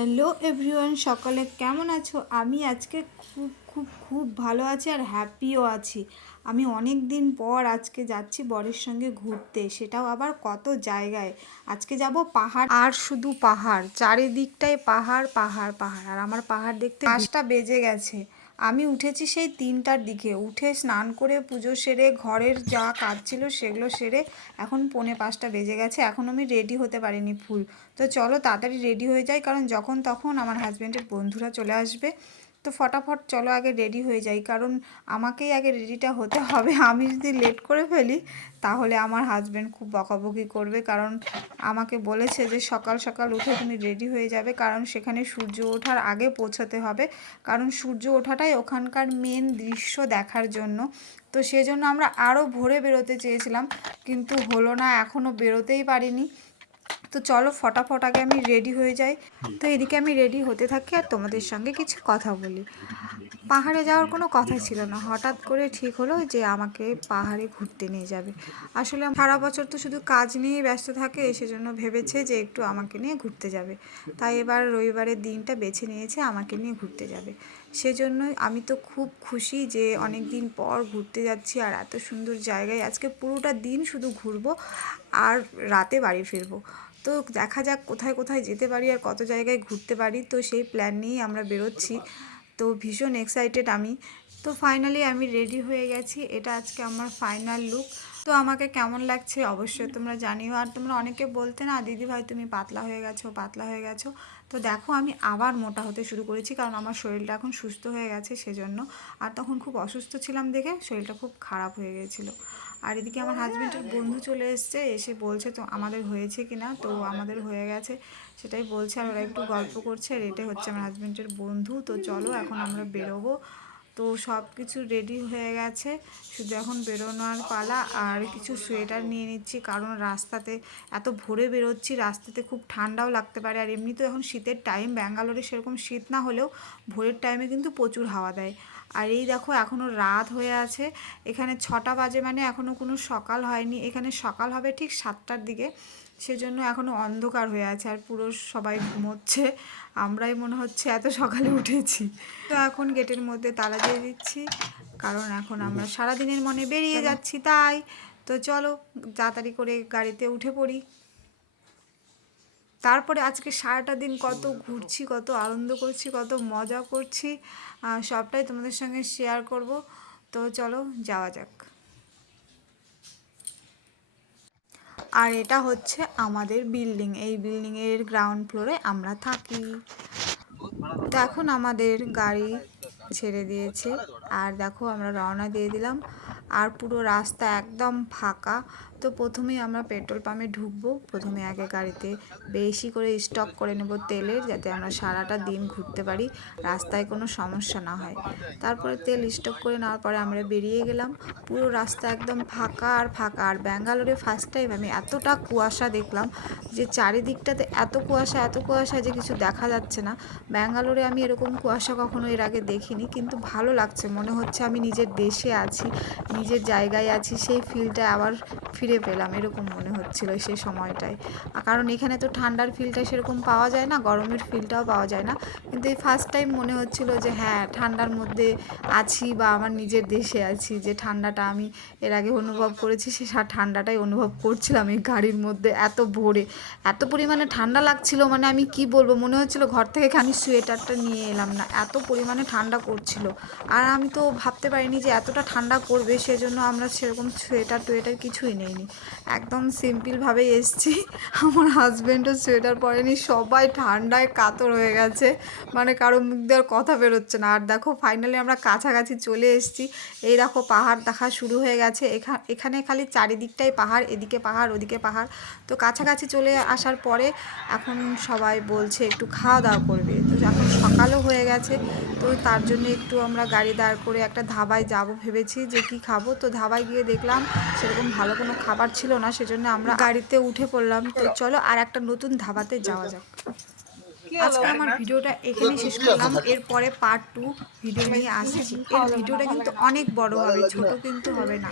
Hello everyone, সকলে কেমন আছো? আমি আজকে খুব খুব খুব ভালো আছি আর হ্যাপিও আছি। আমি অনেক দিন পর আজকে যাচ্ছি বরের সঙ্গে ঘুরতে, সেটাও আবার কত জায়গায়। আজকে যাব পাহাড়, আর শুধু পাহাড়, চারিদিকটাই পাহাড় পাহাড় পাহাড়। আর আমার পাহাড় দেখতে 5টা বেজে গেছে। আমি উঠেছি সেই 3টার দিকে, উঠে স্নান করে পুজো সেরে ঘরের যা কাজ ছিল সেগুলো সেরে এখন 4:45 বেজে গেছে। এখন আমি রেডি হতে পারিনি ফুল। তো চলো তাড়াতাড়ি রেডি হয়ে যাই, কারণ যখন তখন আমার হাজব্যান্ডের বন্ধুরা চলে আসবে। তো ফটাফট চলো আগে রেডি হয়ে যাই, কারণ আমাকেই আগে রেডিটা হতে হবে। আমি যদি লেট করে ফেলি তাহলে আমার হাজব্যান্ড খুব বকাবকি করবে, কারণ আমাকে বলেছে যে সকাল সকাল উঠে তুমি রেডি হয়ে যাবে, কারণ সেখানে সূর্য ওঠার আগে পৌঁছাতে হবে, কারণ সূর্য ওঠাটাই ওখানকার মেন দৃশ্য দেখার জন্য। তো সেজন্য আমরা আরও ভোরে বেরোতে চেয়েছিলাম, কিন্তু হলো না, এখনও বেরোতেই পারিনি। তো চলো ফটাফট আগে আমি রেডি হয়ে যাই। তো এদিকে আমি রেডি হতে থাকি আর তোমাদের সঙ্গে কিছু কথা বলি। পাহাড়ে যাওয়ার কোনো কথা ছিল না, হঠাৎ করে ঠিক হলো যে আমাকে পাহাড়ে ঘুরতে নিয়ে যাবে। আসলে সারা বছর তো শুধু কাজ নিয়েই ব্যস্ত থাকে, সেজন্য ভেবেছে যে একটু আমাকে নিয়ে ঘুরতে যাবে। তাই এবার রবিবারের দিনটা বেছে নিয়েছে আমাকে নিয়ে ঘুরতে যাবে। সেজন্যই আমি তো খুব খুশি যে অনেক দিন পর ঘুরতে যাচ্ছি আর এত সুন্দর জায়গায়। আজকে পুরোটা দিন শুধু ঘুরবো আর রাতে বাড়ি ফিরবো। তো দেখা যাক কোথায় কোথায় যেতে পারি আর কত জায়গায় ঘুরতে পারি। তো সেই প্ল্যান নিয়েই আমরা বেরোচ্ছি। তো ভীষণ এক্সাইটেড আমি। তো ফাইনালি আমি রেডি হয়ে গেছি, এটা আজকে আমার ফাইনাল লুক। তো আমাকে কেমন লাগছে অবশ্যই তোমরা জানিও। আর তোমরা অনেকে বলতে না, দিদি ভাই তুমি পাতলা হয়ে গেছো, পাতলা হয়ে গেছো। তো দেখো আমি আবার মোটা হতে শুরু করেছি, কারণ আমার শরীরটা এখন সুস্থ হয়ে গেছে সেজন্য। আর তখন খুব অসুস্থ ছিলাম দেখে শরীরটা খুব খারাপ হয়ে গেছিলো। আর এদিকে আমার হাজব্যান্ডের বন্ধু চলে এসছে, এসে বলছে তো আমাদের হয়েছে কি না। তো আমাদের হয়ে গেছে সেটাই বলছে, আর ওরা একটু গল্প করছে। আর এটা হচ্ছে আমার হাজব্যান্ডের বন্ধু। তো চলো এখন আমরা বেরোবো। তো সব কিছু রেডি হয়ে গেছে, শুধু এখন বেরোনোর পালা। আর কিছু সোয়েটার নিয়ে নিচ্ছি, কারণ রাস্তাতে এত ভোরে বেরোচ্ছি, রাস্তাতে খুব ঠান্ডাও লাগতে পারে। আর এমনি তো এখন শীতের টাইম, ব্যাঙ্গালোরে সেরকম শীত না হলেও ভোরের টাইমে কিন্তু প্রচুর হাওয়া দেয়। আর এই দেখো এখনও রাত হয়ে আছে, এখানে 6টা বাজে, মানে এখনও কোনো সকাল হয়নি। এখানে সকাল হবে ঠিক 7টার দিকে, সেজন্য এখনও অন্ধকার হয়ে আছে আর পুরো সবাই ঘুমোচ্ছে। আমরাই মনে হচ্ছে এত সকালে উঠেছি। তো এখন গেটের মধ্যে তালা দিয়ে দিচ্ছি, কারণ এখন আমরা সারাদিনের মনে বেরিয়ে যাচ্ছি তাই। তো চলো তাড়াতাড়ি করে গাড়িতে উঠে পড়ি। তারপরে আজকে সারাটা দিন কত ঘুরছি, কত আনন্দ করছি, কত মজা করছি, সবটাই তোমাদের সঙ্গে শেয়ার করব। তো চলো যাওয়া যাক। আর এটা হচ্ছে আমাদের বিল্ডিং, এই বিল্ডিংয়ের গ্রাউন্ড ফ্লোরে আমরা থাকি। তো এখন আমাদের গাড়ি ছেড়ে দিয়েছে, আর দেখো আমরা রওনা দিয়ে দিলাম। আর পুরো রাস্তা একদম ফাঁকা। তো প্রথমেই আমরা পেট্রোল পাম্পে ঢুকবো। প্রথমে আগে গাড়িতে বেশি করে স্টক করে নেব তেলের, যাতে আমরা সারাটা দিন ঘুরতে পারি, রাস্তায় কোনো সমস্যা না হয়। তারপরে তেল স্টক করে নেওয়ার পরে আমরা বেরিয়ে গেলাম। পুরো রাস্তা একদম ফাঁকা আর ফাঁকা। আর ব্যাঙ্গালোরে ফার্স্ট টাইম আমি এতটা কুয়াশা দেখলাম, যে চারিদিকটাতে এত কুয়াশা যে কিছু দেখা যাচ্ছে না। ব্যাঙ্গালোরে আমি এরকম কুয়াশা কখনো এর আগে দেখিনি, কিন্তু ভালো লাগছে, মনে হচ্ছে আমি নিজের দেশে আছি, নিজের জায়গায় আছি, সেই ফিলটা আবার ফিরে পেলাম, এরকম মনে হচ্ছিল সে সময়টায়। কারণ এখানে তো ঠান্ডার ফিলটা সেরকম পাওয়া যায় না, গরমের ফিলটাও পাওয়া যায় না, কিন্তু এই ফার্স্ট টাইম মনে হচ্ছিল যে হ্যাঁ ঠান্ডার মধ্যে আছি বা আমার নিজের দেশে আছি। যে ঠান্ডাটা আমি এর আগে অনুভব করেছি সে ঠান্ডাটাই অনুভব করছিলাম এই গাড়ির মধ্যে। এত ভোরে এত পরিমাণে ঠান্ডা লাগছিল, মানে আমি কি বলবো, মনে হচ্ছিল ঘর থেকে আমি সোয়েটারটা নিয়ে এলাম না, এত পরিমাণে ঠান্ডা করছিল। আর আমি তো ভাবতে পারিনি যে এতটা ঠান্ডা করবে, সেজন্য আমরা সেরকম সোয়েটার টোয়েটার কিছুই নেইনি, একদম সিম্পলভাবে এসছি। আমার হাজব্যান্ডও সোয়েটার পরেনি, সবাই ঠান্ডায় কাতর হয়ে গেছে, মানে কারো মুখ দেওয়ার কথা বেরোচ্ছে না। আর দেখো ফাইনালি আমরা কাছাকাছি চলে এসেছি। এই দেখো পাহাড় দেখা শুরু হয়ে গেছে, এখানে খালি চারিদিকটাই পাহাড়, এদিকে পাহাড় ওদিকে পাহাড়। তো কাছাকাছি চলে আসার পরে এখন সবাই বলছে একটু খাওয়া দাওয়া করবে। তো এখন সকালও হয়ে গেছে, তো তার জন্য একটু আমরা গাড়ি দাঁড় করে একটা ধাবায় যাব ভেবেছি যে কি খাবো। তো ধাবায় গিয়ে দেখলাম সেরকম ভালো কোনো খাবার ছিল না, সেজন্য আমরা গাড়িতে উঠে পড়লাম। তো চলো আর একটা নতুন ধাবাতে যাওয়া যাক। আজকে আমার ভিডিওটা এখানেই শেষ করলাম, এরপরে পার্ট 2 ভিডিও নিয়ে আসছি। এর ভিডিওটা কিন্তু অনেক বড় হবে, ছোট কিন্তু হবে না,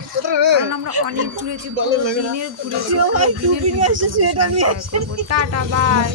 কারণ আমরা অনেক ঘুরেছি, পুরো দিনের ঘুরেছি, পুরো দিনের ভিডিও তোমাদের সঙ্গে শেয়ার করবো। Tata bye.